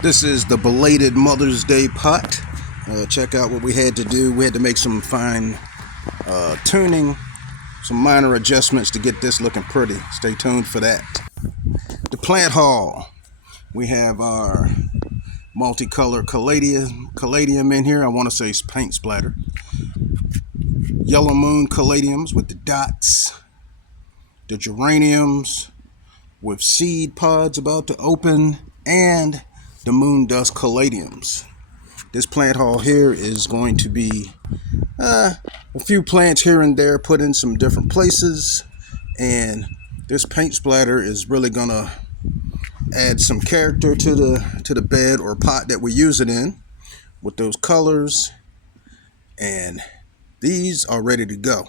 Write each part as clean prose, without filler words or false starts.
This is the belated Mother's Day pot. Check out what we had to do. We had to make some fine tuning, some minor adjustments to get this looking pretty. Stay tuned for that. The plant haul. We have our multicolored caladium in here. I want to say it's paint splatter. Yellow moon caladiums with the dots. The geraniums with seed pods about to open, and the moon dust caladiums. This plant haul here is going to be a few plants here and there put in some different places, and this paint splatter is really gonna add some character to the bed or pot that we use it in with those colors, and these are ready to go.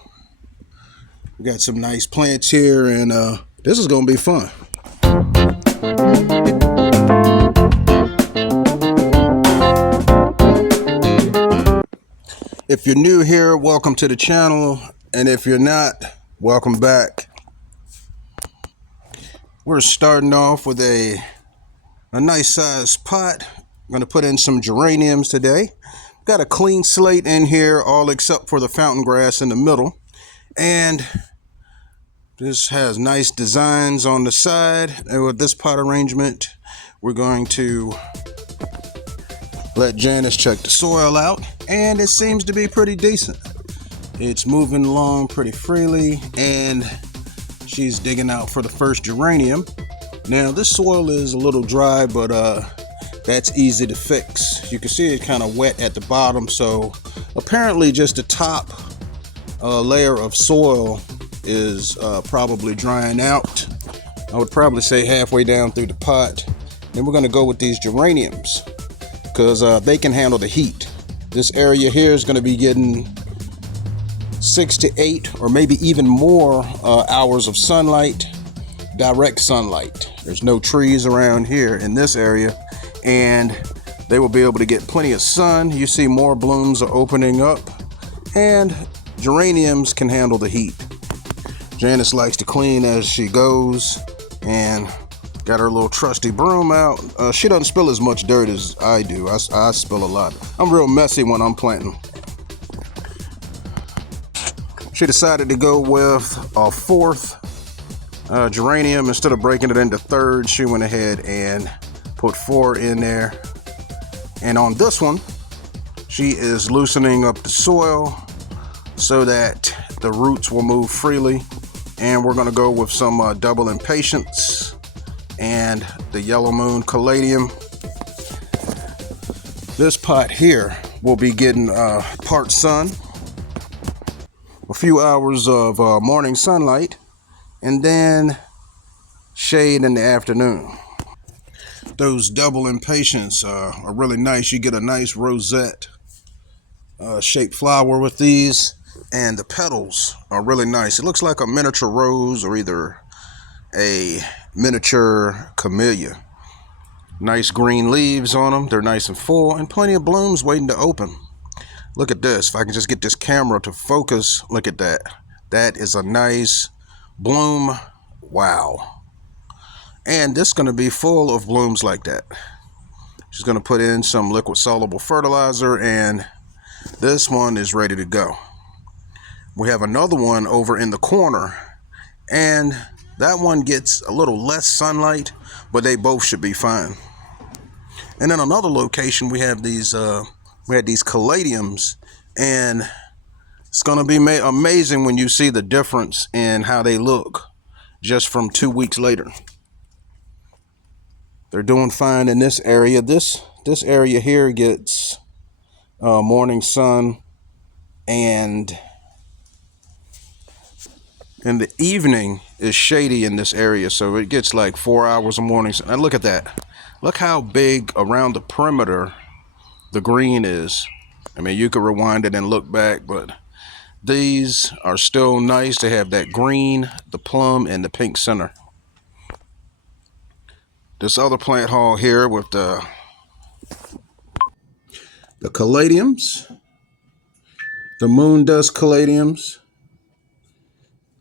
We got some nice plants here, and this is gonna be fun. If you're new here, welcome to the channel, and if you're not, welcome back. We're starting off with a nice sized pot. I'm going to put in some geraniums today. Got a clean slate in here, all except for the fountain grass in the middle, and this has nice designs on the side. And with this pot arrangement, we're going to let Janice check the soil out, and it seems to be pretty decent. It's moving along pretty freely, and she's digging out for the first geranium. Now this soil is a little dry, but that's easy to fix. You can see it kind of wet at the bottom, so apparently just the top layer of soil is probably drying out. I would probably say halfway down through the pot. Then we're going to go with these geraniums, because they can handle the heat. This area here is going to be getting 6 to 8 or maybe even more hours of sunlight, direct sunlight. There's no trees around here in this area, and they will be able to get plenty of sun. You see more blooms are opening up, and geraniums can handle the heat. Janice likes to clean as she goes, and got her little trusty broom out. She doesn't spill as much dirt as I do. I spill a lot. I'm real messy when I'm planting. She decided to go with a fourth geranium. Instead of breaking it into thirds, she went ahead and put 4 in there. And on this one, she is loosening up the soil so that the roots will move freely. And we're going to go with some double impatiens and the yellow moon caladium. This pot here will be getting part sun, a few hours of morning sunlight, and then shade in the afternoon. Those double impatiens are really nice. You get a nice rosette shaped flower with these, and the petals are really nice. It looks like a miniature rose or either a miniature camellia. Nice green leaves on them. They're nice and full, and plenty of blooms waiting to open. Look at this. If I can just get this camera to focus, look at that. That is a nice bloom. Wow. And this is going to be full of blooms like that. She's going to put in some liquid soluble fertilizer, and this one is ready to go. We have another one over in the corner, and that one gets a little less sunlight, but they both should be fine. And then another location, we have these caladiums, and it's going to be amazing when you see the difference in how they look just from 2 weeks later. They're doing fine in this area. This area here gets morning sun, and in the evening is shady in this area, so it gets like 4 hours of morning sun. And look at that. Look how big around the perimeter the green is. I mean, you could rewind it and look back, but these are still nice to have that green, the plum, and the pink center. This other plant haul here with the caladiums, the moon dust caladiums,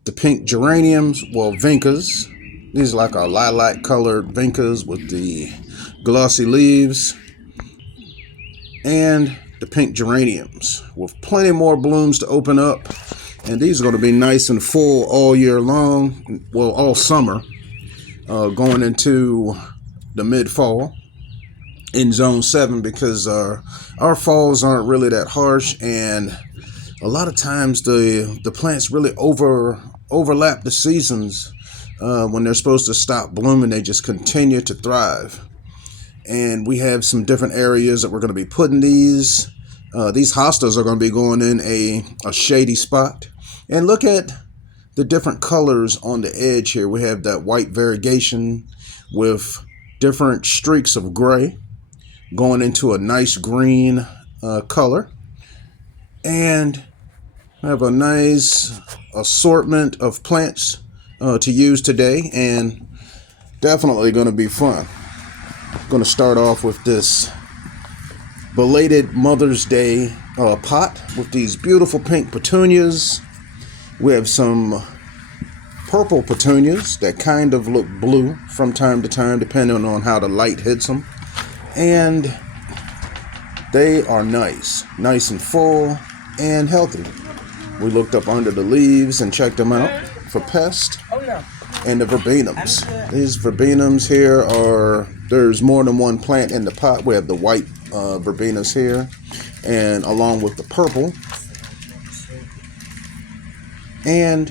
the pink geraniums, well, vincas. These are like our lilac colored vincas with the glossy leaves, and the pink geraniums with plenty more blooms to open up. And these are going to be nice and full all year long, well, all summer, going into the mid-fall in zone 7, because our falls aren't really that harsh, and a lot of times the plants really overlap the seasons. When they're supposed to stop blooming, they just continue to thrive. And we have some different areas that we're going to be putting these. These hostas are going to be going in a shady spot. And look at the different colors on the edge here. We have that white variegation with different streaks of gray going into a nice green color. And I have a nice assortment of plants to use today, and definitely going to be fun. I'm going to start off with this belated Mother's Day pot with these beautiful pink petunias. We have some purple petunias that kind of look blue from time to time, depending on how the light hits them. And they are nice and full and healthy. We looked up under the leaves and checked them out for pests. And the verbena. These verbena here there's more than one plant in the pot. We have the white verbena here, and along with the purple. And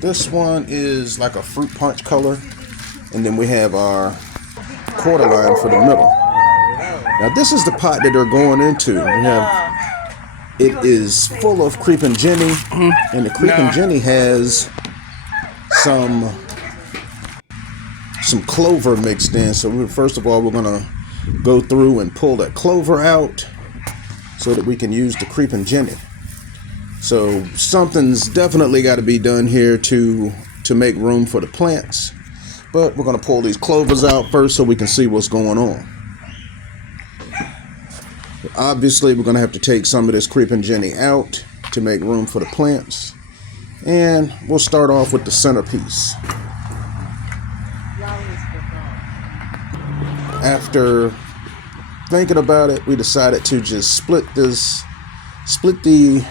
this one is like a fruit punch color. And then we have our cordyline for the middle. Now this is the pot that they're going into. It is full of creeping Jenny, and the creeping Jenny has some clover mixed in. So first of all, we're going to go through and pull that clover out so that we can use the creeping Jenny. So something's definitely got to be done here to make room for the plants. But we're going to pull these clovers out first so we can see what's going on. Obviously, we're going to have to take some of this creeping Jenny out to make room for the plants. And we'll start off with the centerpiece. After thinking about it, we decided to just split the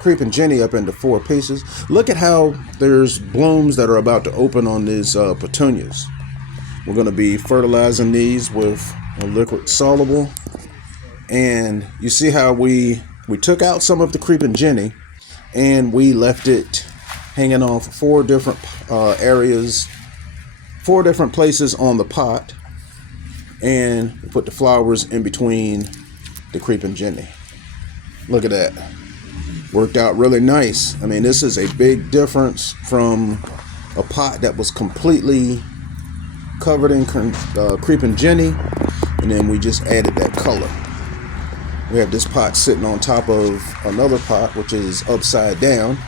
creeping Jenny up into 4 pieces. Look at how there's blooms that are about to open on these petunias. We're going to be fertilizing these with a liquid soluble. And you see how we took out some of the creeping Jenny and we left it hanging off 4 different areas, 4 different places on the pot, and we put the flowers in between the creeping Jenny. Look at that. Worked out really nice. I mean, this is a big difference from a pot that was completely covered in creeping Jenny, and then we just added that color. We have this pot sitting on top of another pot, which is upside down,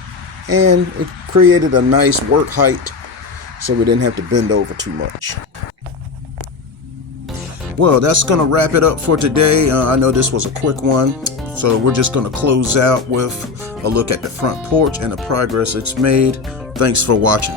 and it created a nice work height so we didn't have to bend over too much. Well, that's going to wrap it up for today. I know this was a quick one, so we're just going to close out with a look at the front porch and the progress it's made. Thanks for watching.